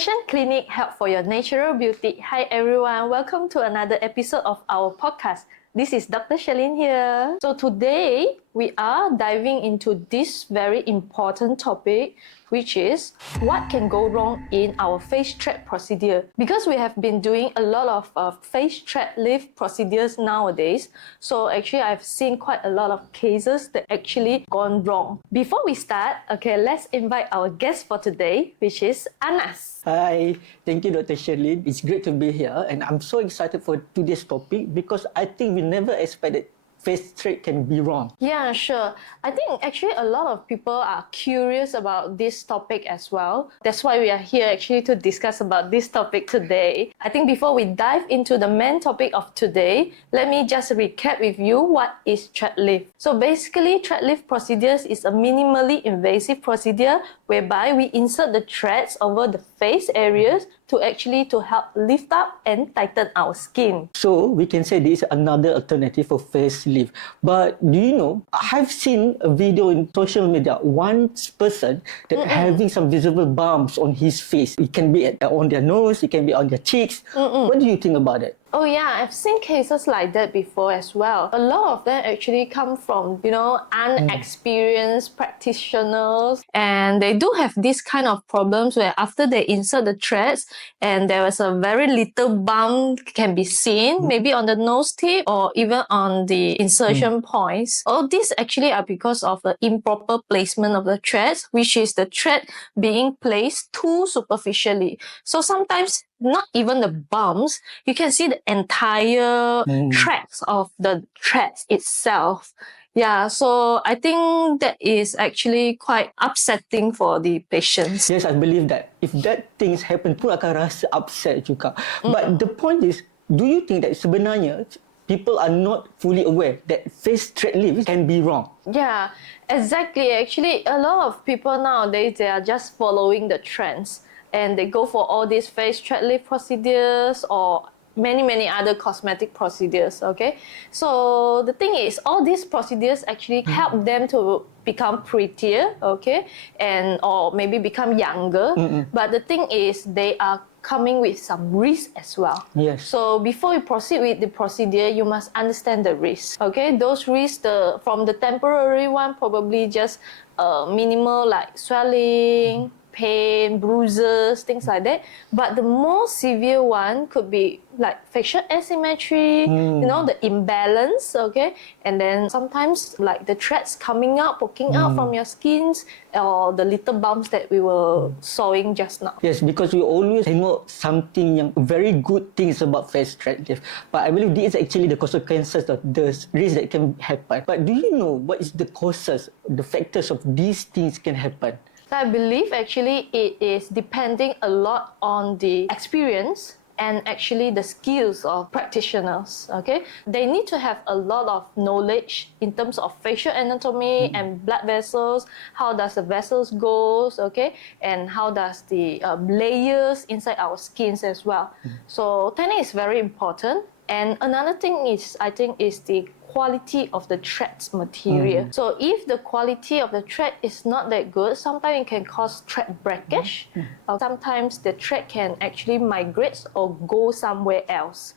Fashion Clinic, help for your natural beauty. Hi everyone, welcome to another episode of our podcast. This is Dr. Shalin here. So today we are diving into this very important topic, which is what can go wrong in our face thread procedure. Because we have been doing a lot of face thread lift procedures nowadays, so actually I've seen quite a lot of cases that actually gone wrong. Before we start, let's invite our guest for today, which is Anas. Hi, thank you Dr. Shalin. It's great to be here and I'm so excited for today's topic because I think we never expected face thread can be wrong. Yeah, sure. I think actually a lot of people are curious about this topic as well. That's why we are here actually to discuss about this topic today. I think before we dive into the main topic of today, let me just recap with you what is thread lift. So basically, thread lift procedures is a minimally invasive procedure whereby we insert the threads over the face areas to help lift up and tighten our skin. So we can say this is another alternative for facelift. But do you know, I've seen a video in social media, one person that having some visible bumps on his face. It can be on their nose, it can be on their cheeks. What do you think about it? Oh yeah, I've seen cases like that before as well. A lot of them actually come from, unexperienced practitioners. And they do have this kind of problems where after they insert the threads and there was a very little bump can be seen, maybe on the nose tip or even on the insertion points. All these actually are because of the improper placement of the threads, which is the thread being placed too superficially. So sometimes not even the bumps, you can see the entire tracks of the threads itself. Yeah, so I think that is actually quite upsetting for the patients. Yes, I believe that. If that things happen, pun akan rasa upset juga. But the point is, do you think that sebenarnya people are not fully aware that face thread lift can be wrong? Yeah, exactly. Actually, a lot of people nowadays, they are just following the trends. And they go for all these face thread lift procedures or many other cosmetic procedures, okay? So the thing is, all these procedures actually help them to become prettier, okay? Or maybe become younger. But the thing is, they are coming with some risk as well. Yes. So before you proceed with the procedure, you must understand the risk, okay? Those risks, from the temporary one, probably just minimal like swelling, pain, bruises, things like that. But the more severe one could be like facial asymmetry, the imbalance, okay? And then sometimes like the threads coming out, poking out from your skins, or the little bumps that we were showing just now. Yes, because we always tengok something yang very good things about face thread lift. But I believe this is actually the consequences of the risk that can happen. But do you know what is the causes, the factors of these things can happen? I believe actually it is depending a lot on the experience and actually the skills of practitioners, okay? They need to have a lot of knowledge in terms of facial anatomy and blood vessels, how does the vessels goes, okay? And how does the layers inside our skins as well. So technique is very important. And another thing is, I think, is the quality of the threads material. So if the quality of the thread is not that good, sometimes it can cause thread breakage. Or sometimes the thread can actually migrate or go somewhere else.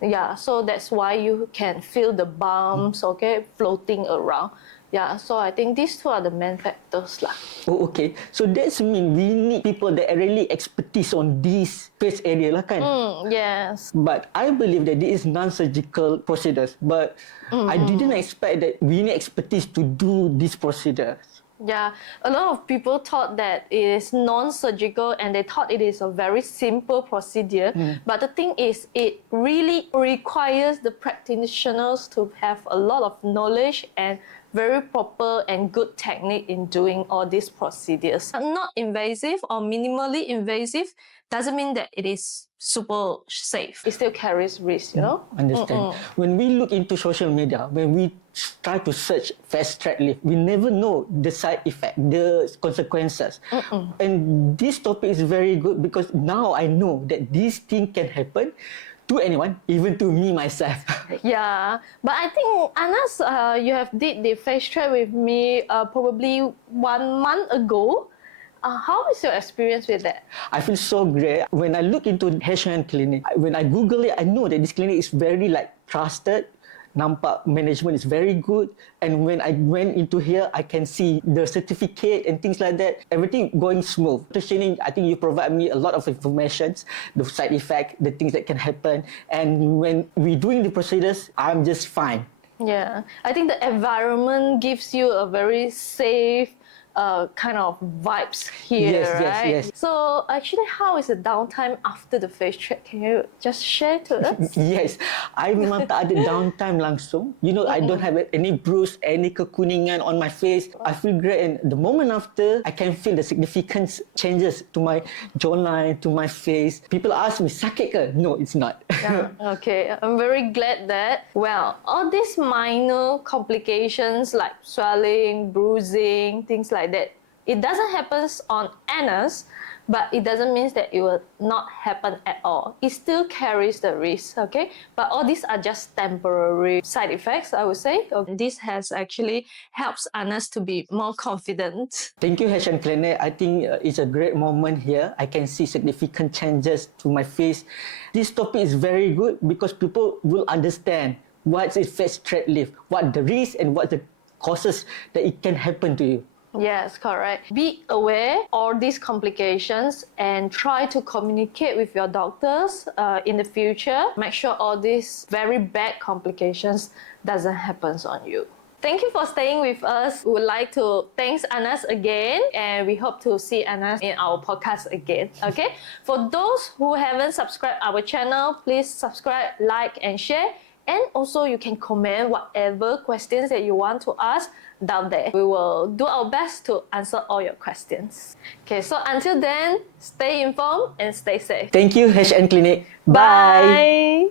Yeah, so that's why you can feel the bumps, okay, floating around. Yeah, so I think these two are the main factors lah. Oh, okay. So that's mean we need people that are really expertise on this face area lah kan? Yes. But I believe that this is non-surgical procedures. But I didn't expect that we need expertise to do these procedures. Yeah, a lot of people thought that it is non-surgical and they thought it is a very simple procedure. But the thing is, it really requires the practitioners to have a lot of knowledge and very proper and good technique in doing all these procedures. Not invasive or minimally invasive doesn't mean that it is super safe. It still carries risk, Understand. When we look into social media, when we try to search face thread lift, we never know the side effect, the consequences. And this topic is very good because now I know that this thing can happen to anyone, even to me myself. Yeah, but I think Anas, you have did the face thread with me probably 1 month ago. How is your experience with that? I feel so great. When I look into H&M clinic, when I Google it, I know that this clinic is very like trusted. Nampak management is very good. And when I went into here, I can see the certificate and things like that. Everything going smooth. After training, I think you provide me a lot of information, the side effect, the things that can happen. And when we're doing the procedures, I'm just fine. Yeah, I think the environment gives you a very safe kind of vibes here, Yes, yes, right? yes. So actually, how is the downtime after the face check? Can you just share to us? Yes, I memang tak ada downtime langsung. You know, I don't have any bruise, any kekuningan on my face. I feel great, and the moment after, I can feel the significant changes to my jawline, to my face. People ask me, sakit ke? No, it's not. Yeah, okay, I'm very glad that, well, all these minor complications like swelling, bruising, things like that, it doesn't happen on Anas, but it doesn't mean that it will not happen at all. It still carries the risk, okay? But all these are just temporary side effects, I would say. This has actually helps Anas to be more confident. Thank you, H&M Clinic. I think it's a great moment here. I can see significant changes to my face. This topic is very good because people will understand what is face thread lift, what the risk and what the causes that it can happen to you. Yes, correct. Be aware of these complications and try to communicate with your doctors in the future. Make sure all these very bad complications doesn't happen on you. Thank you for staying with us. We would like to thank Anas again, and we hope to see Anas in our podcast again. Okay? For those who haven't subscribed our channel, please subscribe, like, and share. And also, you can comment whatever questions that you want to ask down there. We will do our best to answer all your questions. Okay, so until then, stay informed and stay safe. Thank you, H&M Clinic. Bye.